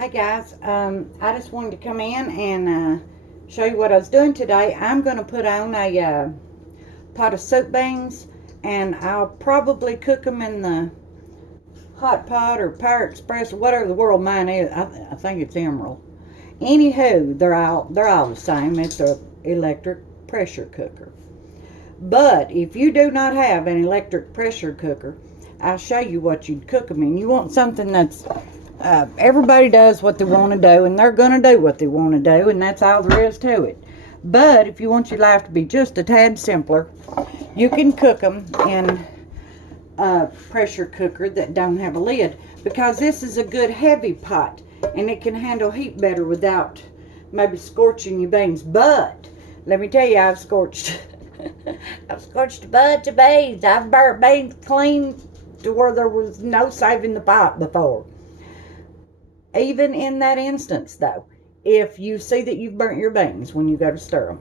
Hey guys, I just wanted to come in and show you what I was doing today. I'm going to put on a pot of soup beans, and I'll probably cook them in the hot pot or Power Express or whatever the world mine is. I think it's Emerald. Anywho, they're all the same. It's a electric pressure cooker. But if you do not have an electric pressure cooker, I'll show you what you'd cook them in. You want something that's everybody does what they want to do, and they're going to do what they want to do, and that's all there is to it. But if you want your life to be just a tad simpler, you can cook them in a pressure cooker that don't have a lid, because this is a good heavy pot, and it can handle heat better without maybe scorching your beans. But let me tell you, I've scorched a bunch of beans. I've burnt beans clean to where there was no saving the pot before. Even in that instance, though, if you see that you've burnt your beans when you go to stir them,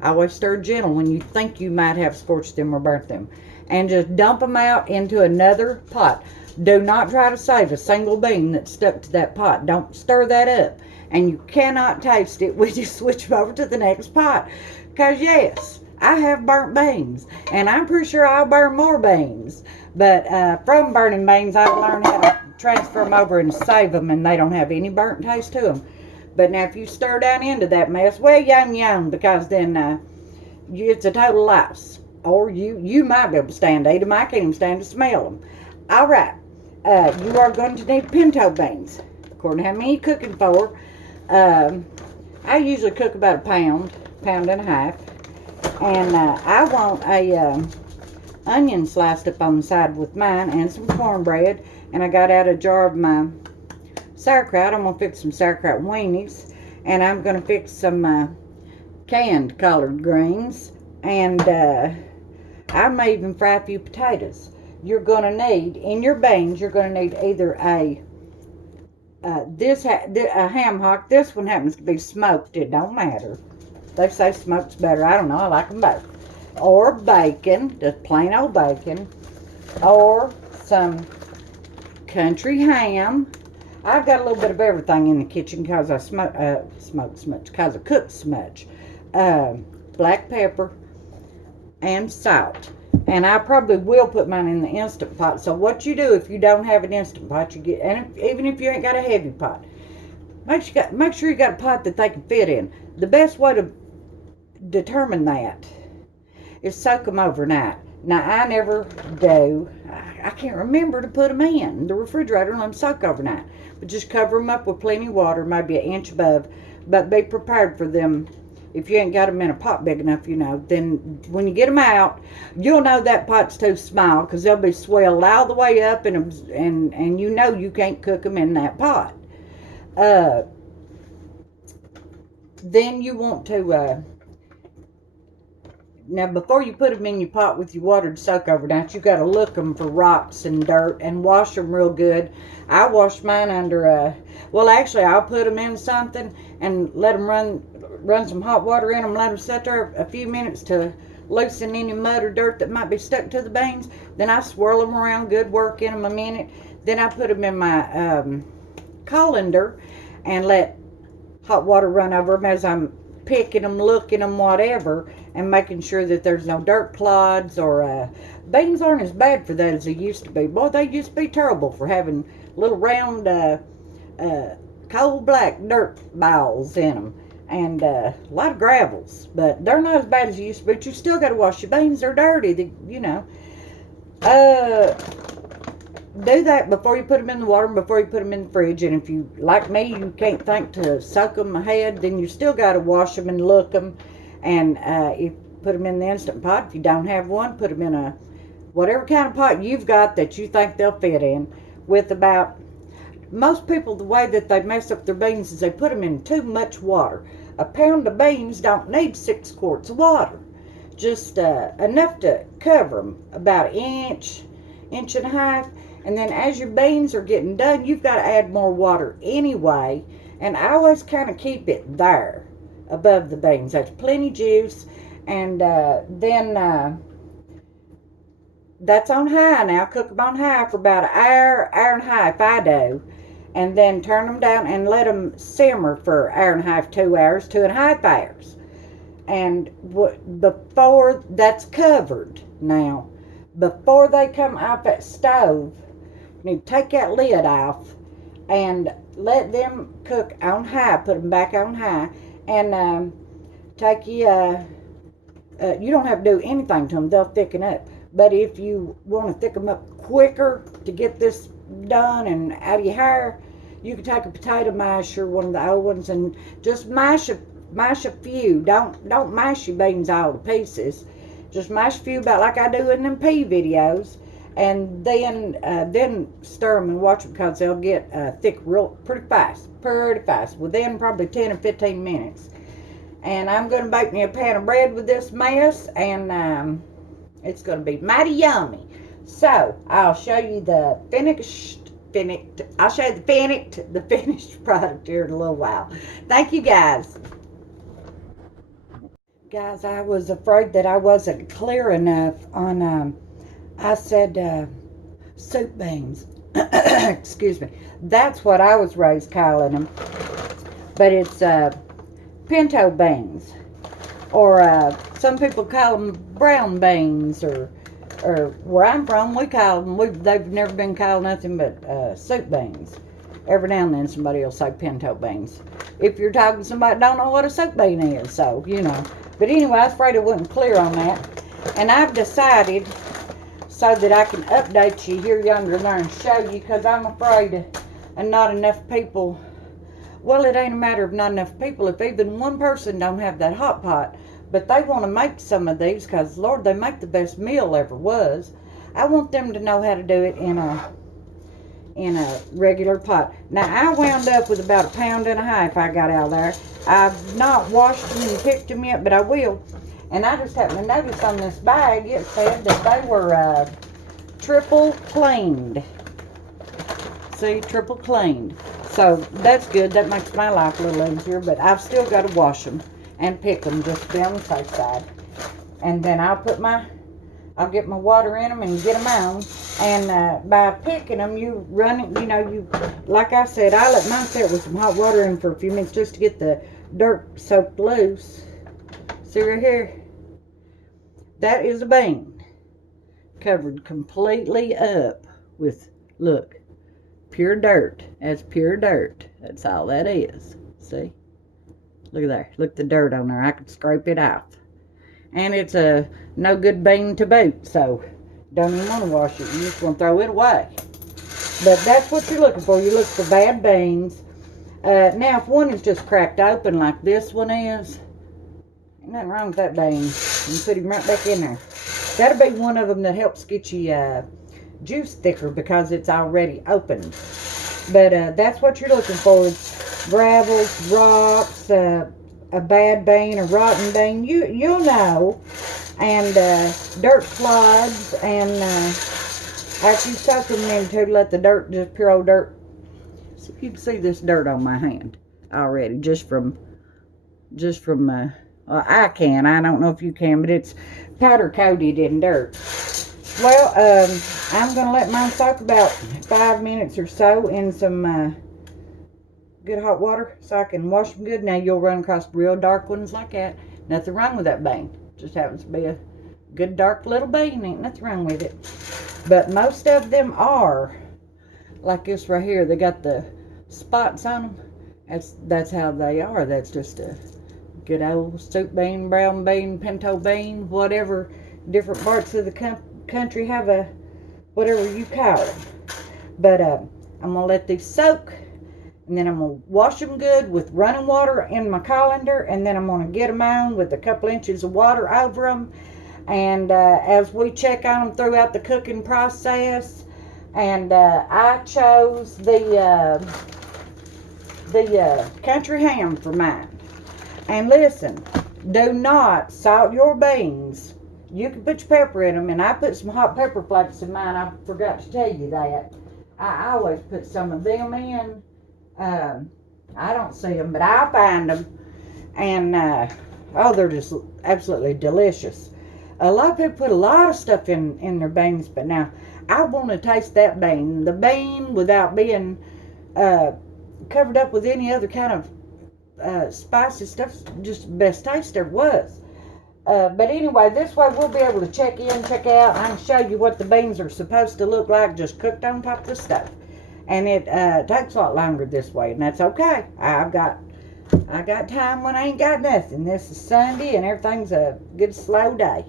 I always stir gentle when you think you might have scorched them or burnt them, and just dump them out into another pot. Do not try to save a single bean that's stuck to that pot. Don't stir that up, and you cannot taste it when you switch them over to the next pot. Because yes, I have burnt beans, and I'm pretty sure I'll burn more beans. But from burning beans, I've learned how to transfer them over and save them, and they don't have any burnt taste to them. But now if you stir down into that mess, well, yum, because then it's a total loss. Or you might be able to stand to eat them. I can't even stand to smell them. All right, you are going to need pinto beans, according to how many you're cooking for. I usually cook about a pound and a half. And I want a onion sliced up on the side with mine, and some cornbread. And I got out a jar of my sauerkraut. I'm going to fix some sauerkraut weenies. And I'm going to fix some canned collard greens. And I may even fry a few potatoes. You're going to need, in your beans, you're going to need either a ham hock. This one happens to be smoked. It don't matter. They say smoked's better. I don't know. I like them both. Or bacon, just plain old bacon. Or some country ham. I've got a little bit of everything in the kitchen because I smoke so much, because I cook so much. Black pepper and salt. And I probably will put mine in the Instant Pot. So what you do if you don't have an Instant Pot, you get, and even if you ain't got a heavy pot, make sure you got a pot that they can fit in. The best way to determine that is soak them overnight. Now I never do. I can't remember to put them in the refrigerator and let them soak overnight. But just cover them up with plenty of water, maybe an inch above. But be prepared for them. If you ain't got them in a pot big enough, then when you get them out, you'll know that pot's too small, because they'll be swelled all the way up, and you know you can't cook them in that pot. Then you want to, now before you put them in your pot with your water to soak overnight, you got to look them for rocks and dirt and wash them real good. I wash mine under, well actually I'll put them in something and let them run some hot water in them, let them sit there a few minutes to loosen any mud or dirt that might be stuck to the beans. Then I swirl them around good, work in them a minute. Then I put them in my colander and let hot water run over them as I'm picking them, looking them, whatever, and making sure that there's no dirt clods or beans aren't as bad for that as they used to be. Boy, they used to be terrible for having little round coal black dirt balls in them. And a lot of gravels, but they're not as bad as they used to be. But you still got to wash your beans. They're dirty, do that before you put them in the water and before you put them in the fridge. And if you, like me, you can't think to soak them ahead, then you still got to wash them and look them. And you put them in the Instant Pot. If you don't have one, put them in a whatever kind of pot you've got that you think they'll fit in, with about, most people, the way that they mess up their beans is they put them in too much water. A pound of beans don't need 6 quarts of water. Just enough to cover them, about an inch and a half. And then as your beans are getting done, you've got to add more water anyway. And I always kind of keep it there above the beans. That's plenty juice. And then that's on high now. Cook them on high for about an hour and a half, I do. and then turn them down and let them simmer for an hour and a half, 2 hours, 2.5 hours. And before that's covered now, before they come off that stove, you need to take that lid off and let them cook on high. Put them back on high, and take you don't have to do anything to them. They'll thicken up. But if you want to thicken them up quicker to get this done and out of your hair, you can take a potato masher, one of the old ones, and just mash a few. Don't mash your beans all to pieces. Just mash a few, about like I do in them pea videos, and then stir them and watch them, because they'll get thick pretty fast, within probably 10 or 15 minutes. And I'm going to bake me a pan of bread with this mess, and it's going to be mighty yummy. So I'll show you the finished product here in a little while. Thank you, guys. Guys, I was afraid that I wasn't clear enough on, I said soup beans. Excuse me. That's what I was raised calling them. But it's pinto beans. Or some people call them brown beans, or where I'm from, we call them, they've never been called nothing but soup beans. Every now and then somebody will say pinto beans. If you're talking to somebody that don't know what a soup bean is, so, you know. But anyway, I was afraid I wasn't clear on that. And I've decided, so that I can update you here younger there and show you, because I'm afraid and not enough people, well, it ain't a matter of not enough people. If even one person don't have that hot pot, but they want to make some of these, because, Lord, they make the best meal ever was. I want them to know how to do it in a regular pot. Now, I wound up with about 1.5 pounds I got out of there. I've not washed them and picked them yet, but I will. And I just happened to notice on this bag, it said that they were triple cleaned. See, triple cleaned. So that's good. That makes my life a little easier, but I've still got to wash them and pick them just to be on the safe side. And then I'll get my water in them and get them on. And by picking them, you run it, like I said, I let mine sit with some hot water in for a few minutes just to get the dirt soaked loose. See right here? That is a bean covered completely up with, look, pure dirt. That's pure dirt. That's all that is. See? Look at there. Look at the dirt on there. I could scrape it off. And it's a no good bean to boot, so don't even want to wash it. You just want to throw it away. But that's what you're looking for. You look for bad beans. Now, if one is just cracked open like this one is, ain't nothing wrong with that bean. You put him right back in there. That'll be one of them that helps get you juice thicker, because it's already opened. But that's what you're looking for. It's gravels, rocks, a bad bean, a rotten bean. You'll know. And dirt clods, and after you soak them in to let the dirt, just pure old dirt. So you can see this dirt on my hand already, just from I can. I don't know if you can, but it's powder coated in dirt. Well, I'm going to let mine soak about 5 minutes or so in some good hot water so I can wash them good. Now, you'll run across real dark ones like that. Nothing wrong with that bean. Just happens to be a good dark little bean. Ain't nothing wrong with it. But most of them are like this right here. They got the spots on them. That's how they are. That's just a good old soup bean, brown bean, pinto bean, whatever. Different parts of the country have a whatever you call it. But I'm gonna let these soak, and then I'm gonna wash them good with running water in my colander, and then I'm gonna get them on with a couple inches of water over them. And as we check on them throughout the cooking process, and I chose the country ham for mine. And listen, do not salt your beans. You can put your pepper in them, and I put some hot pepper flakes in mine. I forgot to tell you that. I always put some of them in. I don't see them, but I'll find them. And, oh, they're just absolutely delicious. A lot of people put a lot of stuff in their beans, but now I want to taste that bean. The bean without being covered up with any other kind of spicy stuff. Just the best taste there was. But anyway, this way we'll be able to check in, check out. I can show you what the beans are supposed to look like just cooked on top of the stove. And it takes a lot longer this way, and that's okay. I got time when I ain't got nothing. This is Sunday, and everything's a good slow day.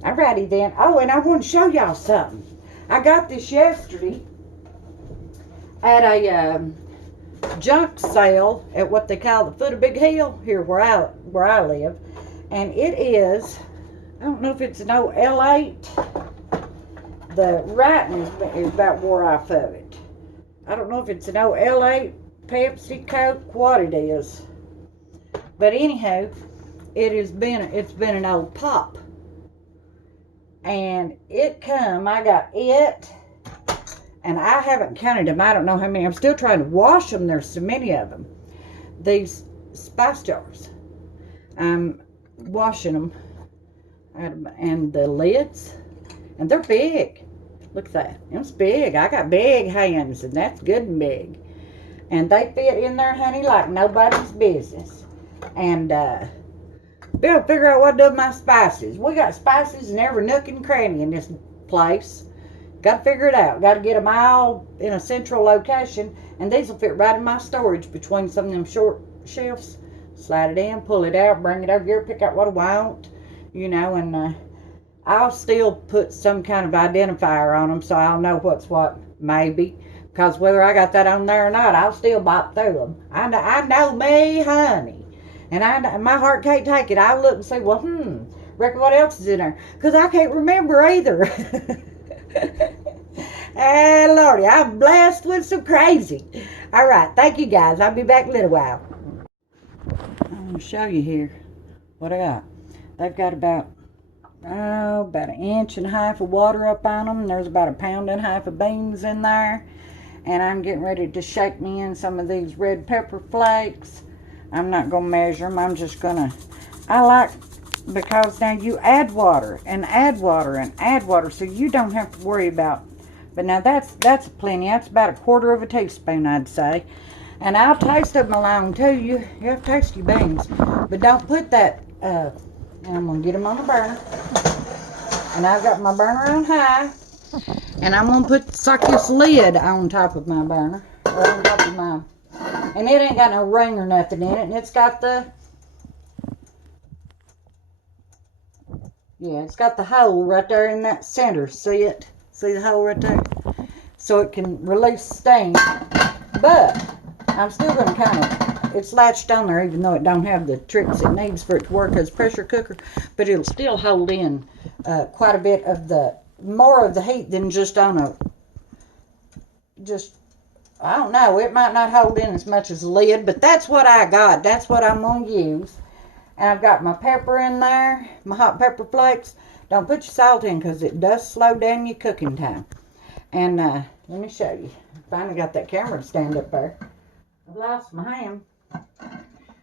Alrighty then. Oh, and I want to show y'all something. I got this yesterday at a junk sale at what they call the foot of Big Hill here where I live. And it is, I don't know if it's an old L8. The writing is about wore off of it. I don't know if it's an old L8, Pepsi, Coke, what it is. But anyhow, it's been an old pop. And I got it, and I haven't counted them. I don't know how many. I'm still trying to wash them. There's so many of them. These spice jars. I'm washing them. And the lids. And they're big. Look at that. It's big. I got big hands, and that's good and big. And they fit in there, honey, like nobody's business. And, be able to figure out what to do with my spices. We got spices in every nook and cranny in this place. Got to figure it out. Got to get them all in a central location. And these will fit right in my storage between some of them short shelves. Slide it in, pull it out, bring it over here, pick out what I want. You know, and I'll still put some kind of identifier on them so I'll know what's what, maybe. Because whether I got that on there or not, I'll still bop through them. I know me, honey. And my heart can't take it. I'll look and say, well, reckon what else is in there? Because I can't remember either. Hey, Lordy, I'm blessed with some crazy. All right, thank you, guys. I'll be back in a little while. I'm going to show you here what I got. They've got about an inch and a half of water up on them. There's about 1.5 pounds of beans in there. And I'm getting ready to shake me in some of these red pepper flakes. I'm not going to measure them. I'm just going to, because now you add water and add water and add water, so you don't have to worry about, but now that's plenty. That's about 1/4 of a teaspoon, I'd say. And I'll taste them along too. You have to taste your beans, but don't put that, and I'm going to get them on the burner. And I've got my burner on high, and I'm going to put this lid on top of my burner, or on top of my, and it ain't got no ring or nothing in it. And it's got it's got the hole right there in that center. See it? See the hole right there? So it can release steam. But I'm still going to it's latched on there even though it don't have the tricks it needs for it to work as a pressure cooker. But it'll still hold in quite a bit of more of the heat than just on I don't know, it might not hold in as much as a lid, but that's what I got. That's what I'm going to use. And I've got my pepper in there, my hot pepper flakes. Don't put your salt in because it does slow down your cooking time. And let me show you. Finally got that camera to stand up there. I've lost my hand.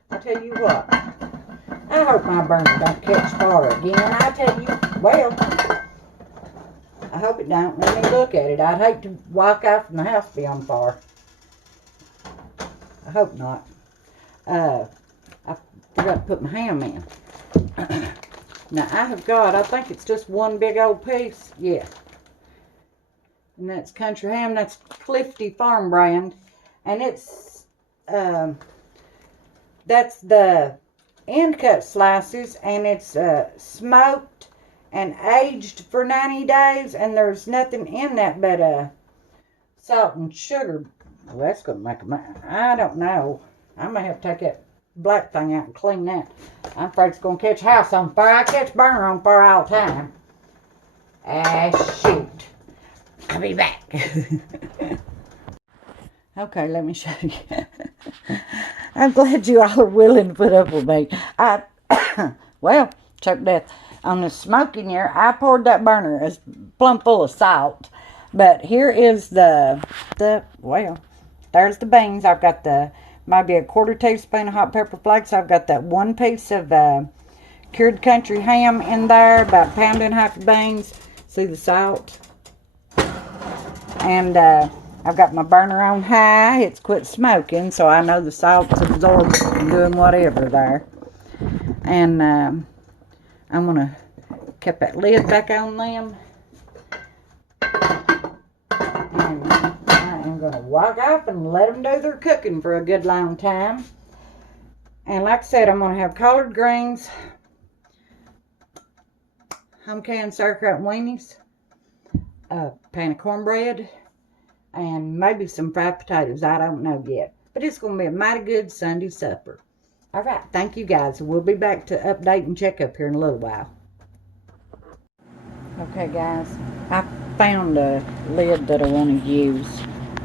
I tell you what, I hope my burner don't catch fire again. I tell you, well, I hope it don't. Let me look at it. I'd hate to walk out from the house be on fire. I hope not. I forgot to put my ham in. Now I have got, I think it's just one big old piece. Yeah. And that's country ham. That's Clifty Farm brand. And it's, that's the end cut slices. And it's smoked and aged for 90 days, and there's nothing in that but salt and sugar. Well, that's going to make I don't know. I may have to take that black thing out and clean that. I'm afraid it's going to catch house on fire. I catch burner on fire all the time. Shoot. I'll be back. Okay, let me show you. I'm glad you all are willing to put up with me. Well, choke death. On the smoking here, I poured that burner as plumb full of salt. But here is well, there's the beans. I've got maybe 1/4 teaspoon of hot pepper flakes. I've got that 1 piece of cured country ham in there, about 1.5 pounds of beans. See the salt? And I've got my burner on high. It's quit smoking, so I know the salt's absorbed and doing whatever there. And I'm going to keep that lid back on them. And I am going to walk off and let them do their cooking for a good long time. And like I said, I'm going to have collard greens, home canned sauerkraut and weenies, a pan of cornbread, and maybe some fried potatoes. I don't know yet. But it's going to be a mighty good Sunday supper. All right. Thank you, guys. We'll be back to update and check up here in a little while. Okay, guys. I found a lid that I want to use.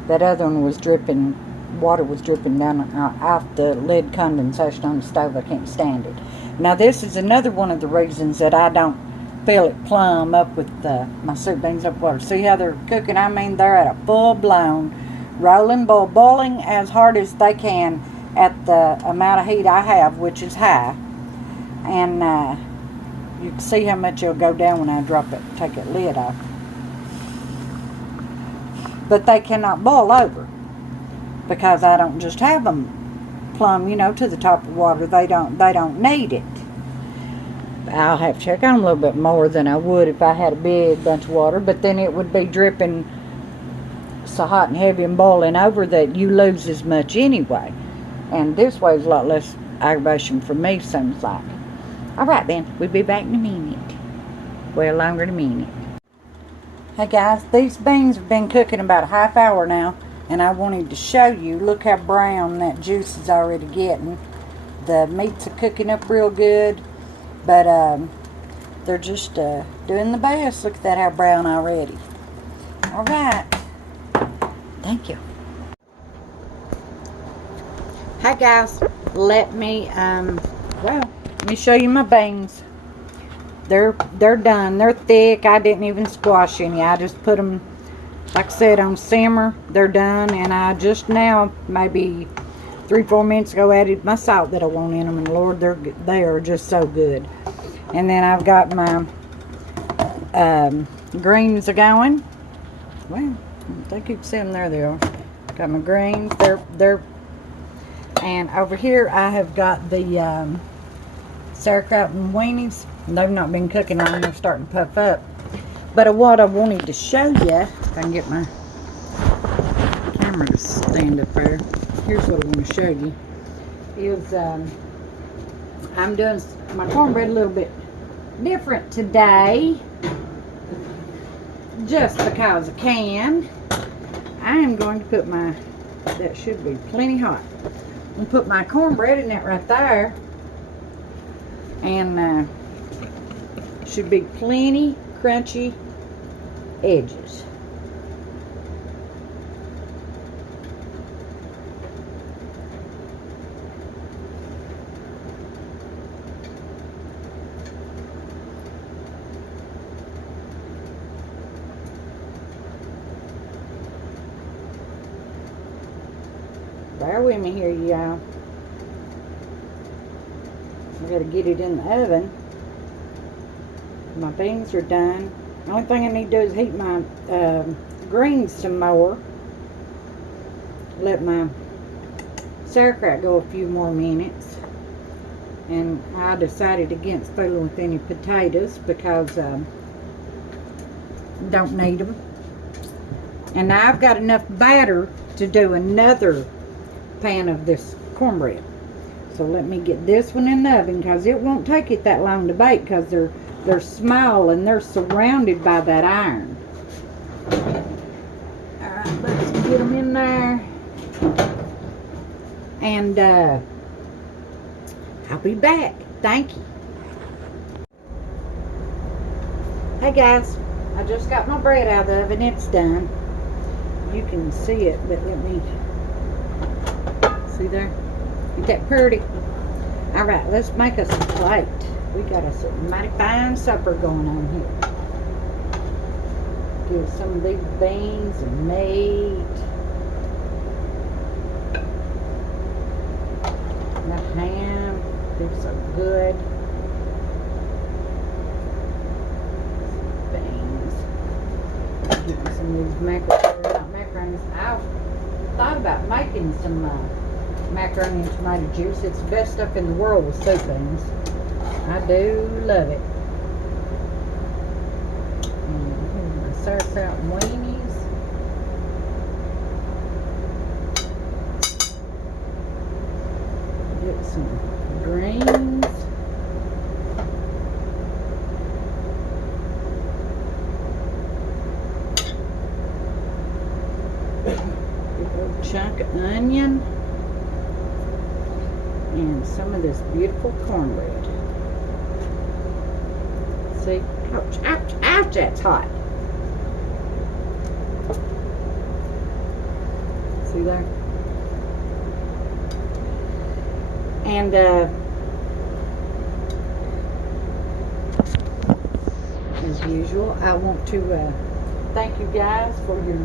That other one was dripping. Water was dripping down off the lid condensation on the stove. I can't stand it. Now, this is another one of the reasons that I don't fill it plumb up with my soup beans up water. See how they're cooking? I mean, they're at a full-blown rolling boil, boiling as hard as they can at the amount of heat I have, which is high. And you can see how much it'll go down when I drop it, take that lid off. But they cannot boil over because I don't just have them plumb, you know, to the top of water. They don't need it. I'll have to check on them a little bit more than I would if I had a big bunch of water, but then it would be dripping so hot and heavy and boiling over that you lose as much anyway. And this way is a lot less aggravation for me, seems like. Alright then, we'll be back in a minute. Well, longer than a minute. Hey guys, these beans have been cooking about a half hour now, and I wanted to show you, look how brown that juice is already getting. The meats are cooking up real good. But they're just doing the best. Look at that, how brown already. All right. Thank you. Hi guys. Let me show you my beans. They're done. They're thick. I didn't even squash any. I just put them, like I said, on simmer. They're done, and I just now, maybe 3-4 minutes ago, added my salt that I want in them, and Lord, they are just so good. And then I've got my greens going. Well, I think you can see them there. They are. Got my greens. They're. And over here I have got the sauerkraut and weenies. They've not been cooking long. They're starting to puff up. But what I wanted to show you, if I can get my camera to stand up there. Here's what I want to show you. Is I'm doing my cornbread a little bit different today, just because I can. I am going to put my, that should be plenty hot. I'm going to put my cornbread in that right there, and should be plenty crunchy edges. Bear with me here, y'all. I gotta get it in the oven. My beans are done. The only thing I need to do is heat my greens some more. Let my sauerkraut go a few more minutes. And I decided against filling with any potatoes because don't need them. And now I've got enough batter to do another pan of this cornbread. So let me get this one in the oven, because it won't take it that long to bake, because they're small and they're surrounded by that iron. Alright, let's get them in there. And I'll be back. Thank you. Hey guys, I just got my bread out of the oven. It's done. You can see it, but let me see there. Ain't that pretty? Alright, let's make us a plate. We got us a mighty fine supper going on here. Give some of these beans and meat. The ham. They're so good. Beans. Give me some of these macaronis. Not macaronis. I making some macaroni and tomato juice. It's the best stuff in the world with soup beans. I do love it. And here's my sauerkraut and weenies. Get some greens. Chunk of onion and some of this beautiful cornbread. See, ouch, ouch, ouch, that's hot. See there? And as usual, I want to thank you guys for your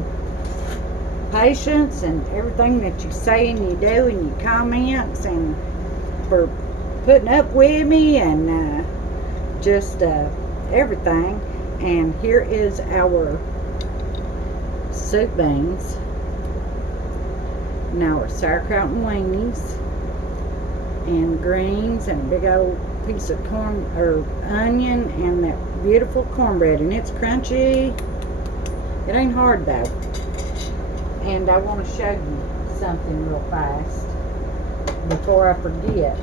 patience and everything that you say and you do and your comments, and for putting up with me and just everything. And here is our soup beans and our sauerkraut and weenies and greens and a big old piece of corn or onion and that beautiful cornbread, and it's crunchy. It ain't hard though. And I want to show you something real fast before I forget.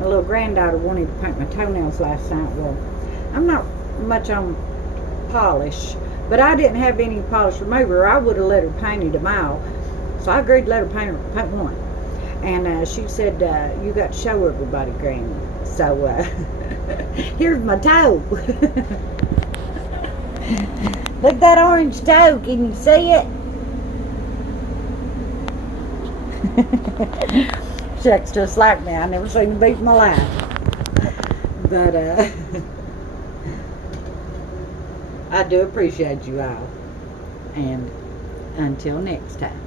My little granddaughter wanted to paint my toenails last night. Well, I'm not much on polish, but I didn't have any polish remover. I would have let her paint them all. So I agreed to let her paint one. And she said, you got to show everybody, Granny. So here's my toe. Look at that orange toe. Can you see it? She acts just like me. I never seen a beat in my life. But I do appreciate you all. And until next time.